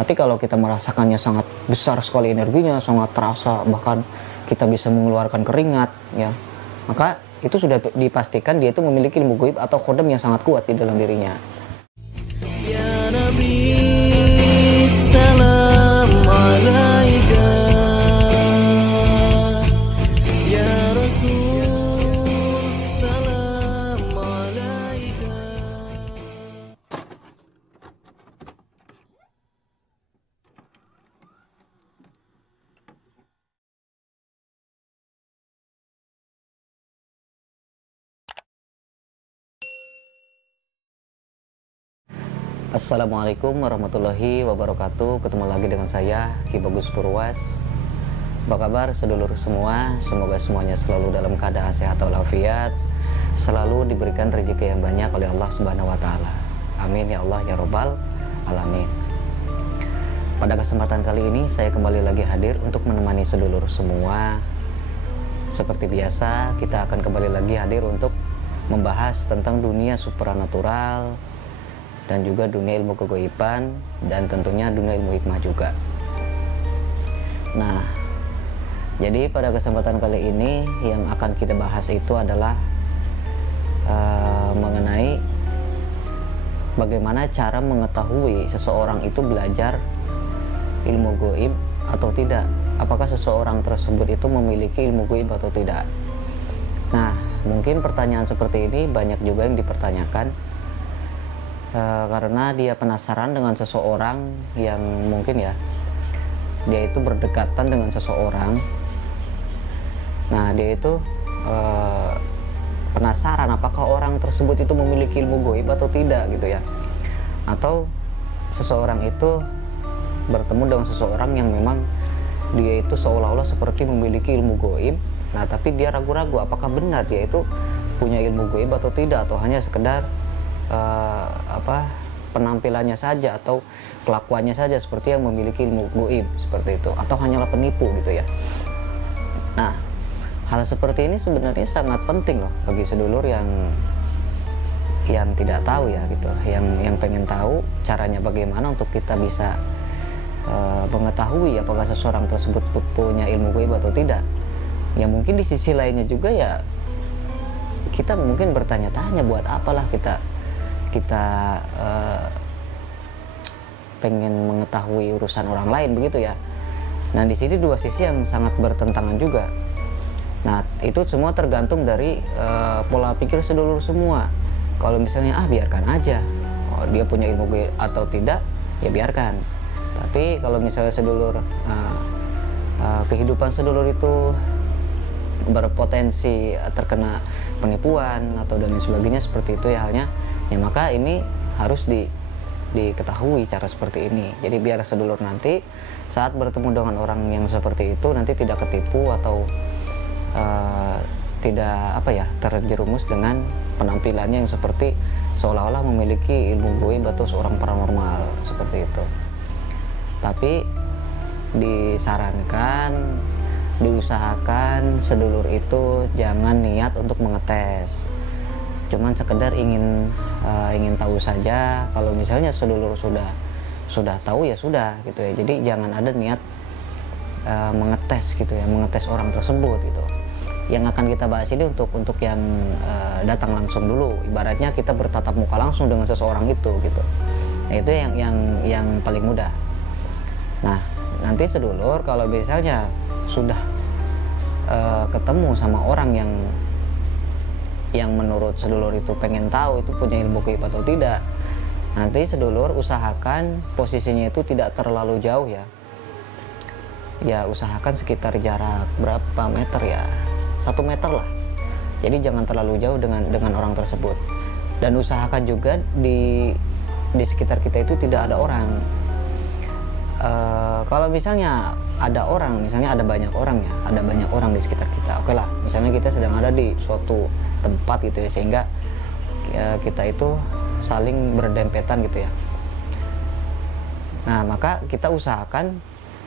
Tapi kalau kita merasakannya sangat besar sekali energinya, sangat terasa, bahkan kita bisa mengeluarkan keringat, ya, maka itu sudah dipastikan dia itu memiliki ilmu gaib atau khodam yang sangat kuat di dalam dirinya. Ya Nabi, salam alaika. Ya Rasul, salam alaika. Assalamualaikum warahmatullahi wabarakatuh. Ketemu lagi dengan saya, Ki Bagus Purwas. Apa kabar sedulur semua? Semoga semuanya selalu dalam keadaan sehat walafiat, selalu diberikan rezeki yang banyak oleh Allah Subhanahu wa taala. Amin ya Allah ya Rabbal alamin. Pada kesempatan kali ini saya kembali lagi hadir untuk menemani sedulur semua. Seperti biasa, kita akan kembali lagi hadir untuk membahas tentang dunia supranatural dan juga dunia ilmu kegaiban, dan tentunya dunia ilmu hikmah juga. Nah, jadi pada kesempatan kali ini yang akan kita bahas itu adalah mengenai bagaimana cara mengetahui seseorang itu belajar ilmu gaib atau tidak. Apakah seseorang tersebut itu memiliki ilmu gaib atau tidak. Nah, mungkin pertanyaan seperti ini banyak juga yang dipertanyakan karena dia penasaran dengan seseorang yang mungkin ya dia itu berdekatan dengan seseorang. Nah, dia itu penasaran apakah orang tersebut itu memiliki ilmu gaib atau tidak gitu ya, atau seseorang itu bertemu dengan seseorang yang memang dia itu seolah-olah seperti memiliki ilmu gaib. Nah, tapi dia ragu-ragu apakah benar dia itu punya ilmu gaib atau tidak, atau hanya sekedar penampilannya saja atau kelakuannya saja seperti yang memiliki ilmu gaib seperti itu, atau hanyalah penipu gitu ya. Nah, hal seperti ini sebenarnya sangat penting loh bagi sedulur yang tidak tahu ya gitu, yang pengen tahu caranya bagaimana untuk kita bisa mengetahui apakah seseorang tersebut punya ilmu gaib atau tidak. Ya mungkin di sisi lainnya juga ya kita mungkin bertanya-tanya buat apalah kita pengen mengetahui urusan orang lain begitu ya. Nah, di sini dua sisi yang sangat bertentangan juga. Nah, itu semua tergantung dari pola pikir sedulur semua. Kalau misalnya biarkan aja, dia punya ilmu gaib atau tidak, ya biarkan. Tapi kalau misalnya sedulur kehidupan sedulur itu berpotensi terkena penipuan atau dan sebagainya seperti itu ya halnya, ya maka ini harus diketahui cara seperti ini. Jadi biar sedulur nanti saat bertemu dengan orang yang seperti itu nanti tidak ketipu atau tidak terjerumus dengan penampilannya yang seperti seolah-olah memiliki ilmu gaib atau seorang paranormal seperti itu. Tapi disarankan, diusahakan sedulur itu jangan niat untuk mengetes, cuman sekedar ingin tahu saja. Kalau misalnya sedulur sudah tahu ya sudah gitu ya. Jadi jangan ada niat mengetes gitu ya, mengetes orang tersebut gitu. Yang akan kita bahas ini untuk yang datang langsung dulu, ibaratnya kita bertatap muka langsung dengan seseorang itu gitu. Nah, itu yang paling mudah. Nah, nanti sedulur kalau misalnya sudah ketemu sama orang yang menurut sedulur itu pengen tahu itu punya ilmu gaib atau tidak, nanti sedulur usahakan posisinya itu tidak terlalu jauh ya. Ya usahakan sekitar jarak berapa meter ya, 1 meter lah. Jadi jangan terlalu jauh dengan orang tersebut. Dan usahakan juga di sekitar kita itu tidak ada orang. Kalau misalnya ada orang, misalnya ada banyak orang ya, ada banyak orang di sekitar kita, oke lah, misalnya kita sedang ada di suatu tempat gitu ya, sehingga kita itu saling berdempetan gitu ya. Nah, maka kita usahakan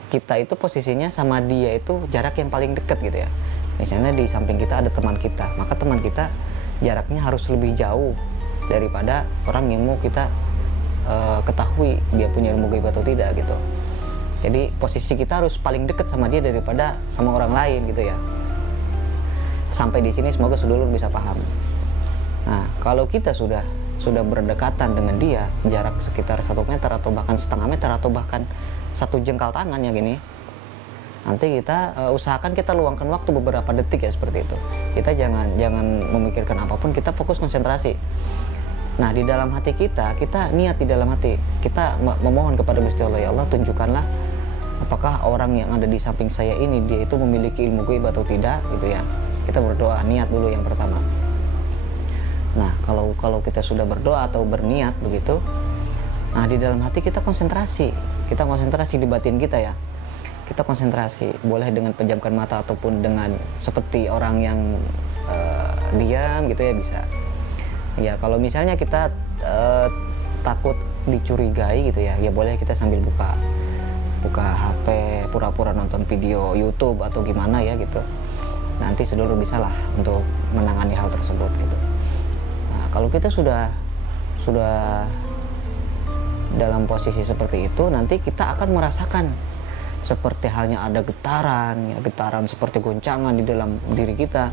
kita itu posisinya sama dia itu jarak yang paling dekat gitu ya. Misalnya di samping kita ada teman kita, maka teman kita jaraknya harus lebih jauh daripada orang yang mau kita ketahui dia punya ilmu gaib atau tidak gitu. Jadi posisi kita harus paling dekat sama dia daripada sama orang lain gitu ya. Sampai di sini semoga sedulur bisa paham. Nah, kalau kita sudah berdekatan dengan dia, jarak sekitar 1 meter atau bahkan setengah meter atau bahkan 1 jengkal tangan ya gini, nanti kita usahakan kita luangkan waktu beberapa detik ya seperti itu. Kita jangan memikirkan apapun, kita fokus konsentrasi. Nah, di dalam hati kita niat di dalam hati kita memohon kepada Gusti Allah, ya Allah tunjukkanlah apakah orang yang ada di samping saya ini dia itu memiliki ilmu gaib atau tidak gitu ya. Kita berdoa, niat dulu yang pertama. Nah, kalau kita sudah berdoa atau berniat begitu, nah di dalam hati kita konsentrasi di batin kita ya. Kita konsentrasi, boleh dengan pejamkan mata ataupun dengan seperti orang yang diam gitu ya bisa. Ya kalau misalnya kita takut dicurigai gitu ya, ya boleh kita sambil buka HP, pura-pura nonton video YouTube atau gimana ya gitu. Nanti sedulur bisalah untuk menangani hal tersebut gitu. Nah, kalau kita sudah dalam posisi seperti itu, nanti kita akan merasakan seperti halnya ada getaran seperti goncangan di dalam diri kita.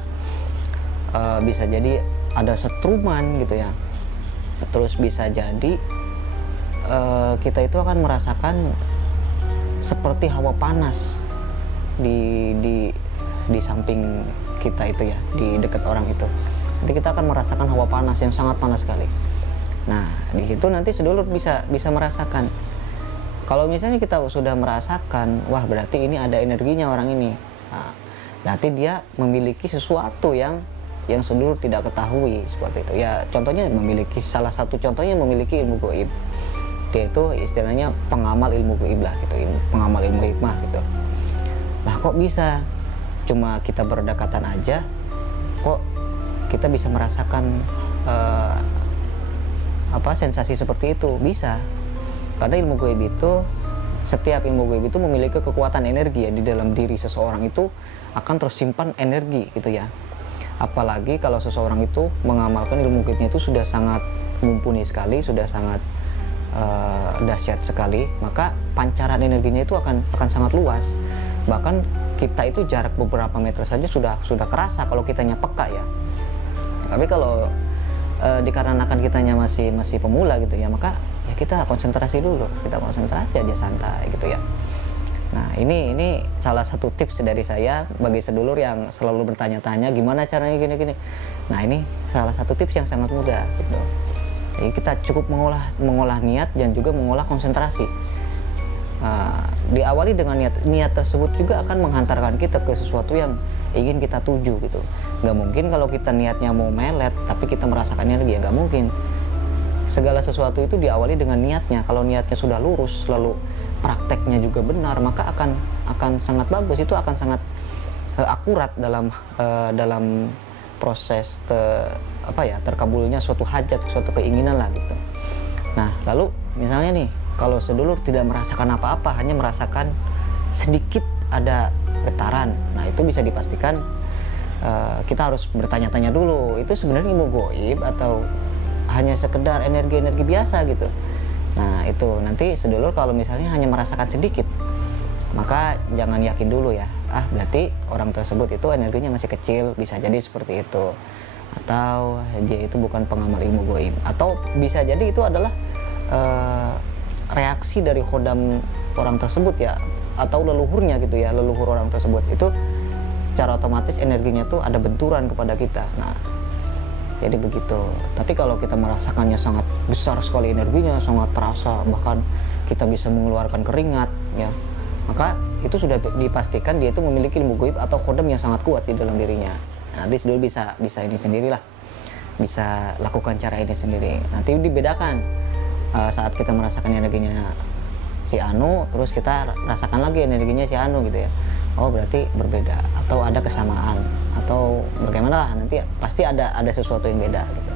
Bisa jadi ada setruman gitu ya. Terus bisa jadi kita itu akan merasakan seperti hawa panas di samping kita itu ya, di dekat orang itu. Nanti kita akan merasakan hawa panas yang sangat panas sekali. Nah, di situ nanti sedulur bisa merasakan. Kalau misalnya kita sudah merasakan, wah berarti ini ada energinya orang ini. Nah, berarti dia memiliki sesuatu yang sedulur tidak ketahui seperti itu. Ya contohnya salah satu contohnya memiliki ilmu gaib. Dia itu istilahnya pengamal ilmu gaib lah gitu, pengamal ilmu hikmah gitu. Lah kok bisa? Cuma kita berdekatan aja, kok kita bisa merasakan sensasi seperti itu? Bisa. Karena ilmu gaib itu, setiap ilmu gaib itu memiliki kekuatan energi ya, di dalam diri seseorang itu akan tersimpan energi gitu ya. Apalagi kalau seseorang itu mengamalkan ilmu gaibnya itu sudah sangat mumpuni sekali, sudah sangat dahsyat sekali, maka pancaran energinya itu akan sangat luas. Bahkan kita itu jarak beberapa meter saja sudah kerasa kalau kitanya peka ya. Tapi kalau dikarenakan kitanya masih pemula gitu ya, maka ya kita konsentrasi dulu, kita konsentrasi aja santai gitu ya. Nah, ini salah satu tips dari saya bagi sedulur yang selalu bertanya-tanya gimana caranya gini-gini. Nah, ini salah satu tips yang sangat mudah gitu. Jadi kita cukup mengolah niat dan juga mengolah konsentrasi. Diawali dengan niat tersebut juga akan menghantarkan kita ke sesuatu yang ingin kita tuju gitu. Nggak mungkin kalau kita niatnya mau melet tapi kita merasakan energi, ya nggak mungkin. Segala sesuatu itu diawali dengan niatnya. Kalau niatnya sudah lurus, lalu prakteknya juga benar, maka akan sangat bagus. Itu akan sangat akurat dalam proses terkabulnya suatu hajat, suatu keinginan lah gitu. Nah, lalu misalnya nih, kalau sedulur tidak merasakan apa-apa, hanya merasakan sedikit ada getaran, nah itu bisa dipastikan kita harus bertanya-tanya dulu, itu sebenarnya ilmu gaib atau hanya sekedar energi-energi biasa gitu. Nah, itu nanti sedulur kalau misalnya hanya merasakan sedikit, maka jangan yakin dulu ya. Berarti orang tersebut itu energinya masih kecil, bisa jadi seperti itu. Atau dia itu bukan pengamal ilmu gaib. Atau bisa jadi itu adalah reaksi dari khodam orang tersebut ya, atau leluhurnya gitu ya, leluhur orang tersebut. Itu secara otomatis energinya tuh ada benturan kepada kita. Nah, jadi begitu. Tapi kalau kita merasakannya sangat besar sekali energinya, sangat terasa, bahkan kita bisa mengeluarkan keringat ya, maka itu sudah dipastikan dia itu memiliki ilmu gaib atau khodam yang sangat kuat di dalam dirinya. Nanti dulu bisa ini sendirilah, bisa lakukan cara ini sendiri. Nanti dibedakan saat kita merasakan energinya si Anu, terus kita rasakan lagi energinya si Anu gitu ya. Oh berarti berbeda, atau ada kesamaan, atau bagaimana lah, nanti pasti ada sesuatu yang beda gitu.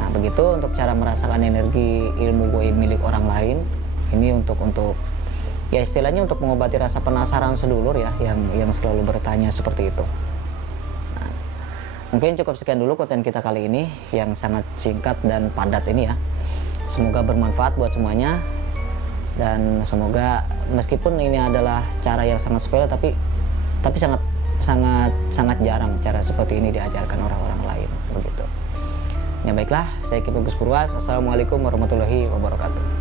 Nah begitu untuk cara merasakan energi ilmu gaib milik orang lain. Ini untuk ya istilahnya untuk mengobati rasa penasaran sedulur ya, yang selalu bertanya seperti itu. Nah, mungkin cukup sekian dulu konten kita kali ini yang sangat singkat dan padat ini ya. Semoga bermanfaat buat semuanya, dan semoga meskipun ini adalah cara yang sangat sepele, tapi sangat jarang cara seperti ini diajarkan orang-orang lain begitu. Ya baiklah, saya Ki Bagus Purwas. Assalamualaikum warahmatullahi wabarakatuh.